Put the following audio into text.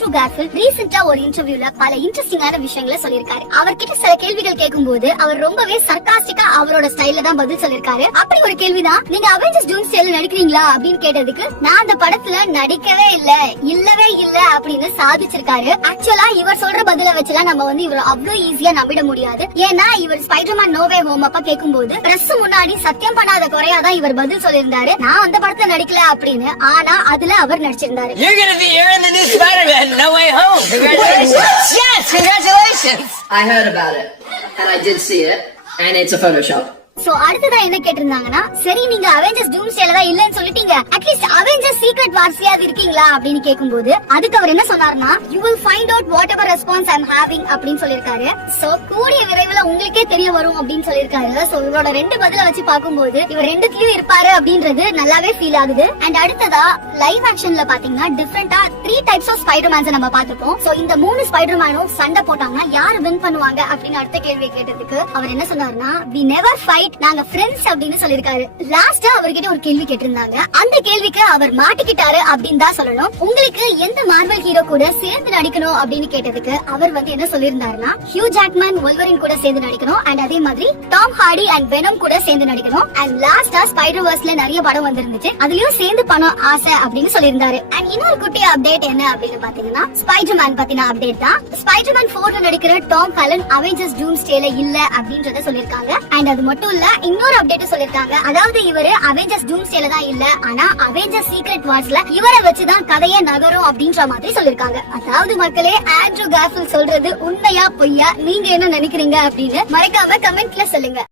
Andrew Garfield ரீசெண்டா ஒரு இன்டர்வியூல பல இன்ட்ரெஸ்டிங்கான விஷயங்களை சொல்லிருக்காரு. அவர்கிட்ட சில கேள்விகள் கேட்கும்போது அவர் ரொம்பவே சர்காஸ்டிக்கா அவரோட ஸ்டைல்ல தான் பதில் சொல்லிருக்காரு. அப்படி ஒரு கேள்விதான், நீங்க அவெஞ்சர்ஸ் டூம்ஸ்டேல நடிக்கிறீங்களா அப்படின்னு கேட்டதுக்கு, நான் அந்த படத்துல நடிக்கவே இல்லவே இல்ல அப்படின்னு சாதிச்சிருக்காரு. ஆக்சுவலா இவர் சொல்ற பதில வச்சுலாம் நம்ம வந்து இவர் அவ்வளவு ஈஸியா நம்பிட முடியாது. ஏன்னா இவர் ஸ்பைடர்மேன் நோ வே ஹோம் அப்ப கேட்கும்போது பிரஸ் முன்னாடி சத்தியம் பண்ணாத குறையாதான் இவர் பதில் சொல்லியிருந்தாரு, நான் அந்த படத்துல நடிக்கல அப்படின்னு. ஆனா அதுல அவர் நடிச்சிருந்தாரு. You're in the new Spider-Man No Way Home. Congratulations. Yes, congratulations. I heard about it and I did see it and it's a Photoshop. So அடுத்ததா என்ன கேட்டிருந்தாங்கன்னா, சரி நீங்க அவெஞ்சர்ஸ் டூம்ஸ்டேல தான் இல்லன்னு சொல்லிட்டீங்க, அட்லீஸ்ட் அவெஞ்சர்ஸ் சீக்ரெட் வார்ஸ்லயாவது இருக்கீங்களா அப்படின்னு கேட்கும்போது அதுக்கு அவர் என்ன சொன்னார்னா, you will find out whatever response I'm having அப்படின்னு சொல்லிருக்காரு. சோ கூடிய விரைவில் உங்களுக்கே தெரிய வரும் அப்படின்னு சொல்லிருக்காரு. சோ இவரோட ரெண்டு பதில வச்சு பாக்கும்போது இவர் ரெண்டுலயும் இருப்பாரு அப்படின்றது நல்லாவே ஃபீல் ஆகுது. அண்ட் அடுத்ததா லைவ் ஆக்ஷன்ல பாத்தீங்கன்னா டிஃபரெண்டா 3 டைப்ஸ் ஆஃப் ஸ்பைடர்மேன்ஸ் நம்ம பாத்துப்போம். சோ இந்த 3 ஸ்பைடர்மேனும் சண்டை போட்டாங்கன்னா யாரு வின் பண்ணுவாங்க அப்படின்னு அடுத்த கேள்வி கேட்டதுக்கு அவர் என்ன சொன்னார்னா, we never fight, நாங்க ஃப்ரெண்ட்ஸ் அப்படின்னு சொல்லிருக்காரு. லாஸ்டா அவர்கிட்ட ஒரு கேள்வி கேட்டிருந்தாங்க. அந்த கேள்விக்கு அவர் மாட்டிக்கிட்டாரு அப்படின்னு தான் சொல்லணும். உங்களுக்கு எந்த மார்வல் ஹீரோ கூட சேர்ந்து நடிக்கணும் அப்படின்னு கேட்டதுக்கு அவர் வந்து என்ன சொல்லியிருந்தாருன்னா, ஹியூ ஜாக்மேன் வொல்வரின் கூட சேர்ந்து நடிக்கணும், அண்ட் அதே மாதிரி டாம் ஹார்டி அண்ட் வெனம் கூட சேர்ந்து நடிக்கணும், அண்ட் லாஸ்டா ஸ்பைடர் வர்ஸ்ல நிறைய படம் வந்திருந்துச்சு, அதுலயும் சேர்ந்து பண்ண ஆசை அப்படின்னு சொல்லியிருந்தாரு. அண்ட் இன்னொரு குட்டி அப்டேட் என்ன அப்படின்னு பாத்தீங்கன்னா, ஸ்பைடர்மேன் பத்தின அப்டேட் தான். ஸ்பைடர்மேன் 4ல நடிக்கிற டாம் ஹாலண்ட் அவெஞ்சர்ஸ் டூம்ஸ்டேல இல்ல அப்படின்றத சொல்லிருக்காங்க. அண்ட் அது மட்டும் இல்ல, இன்னொரு அப்டேட் சொல்லிருக்காங்க. அதாவது இவரு அவெஞ்சர்ஸ் டூம்ஸ்டேல தான் இல்ல, ஆனா அவெஞ்சர்ஸ் சீக்ரெட் வார்ஸ்ல இவரை வச்சுதான் கதையை நகரும் அப்படின்ற மாதிரி சொல்லிருக்காங்க. அதாவது மக்களே, ஆண்ட்ரூ கார்ஃபீல்ட் சொல்றது உண்மையா பொய்யா, நீங்க என்ன நினைக்கிறீங்க அப்படின்னு மறக்காம கமெண்ட்ல சொல்லுங்க.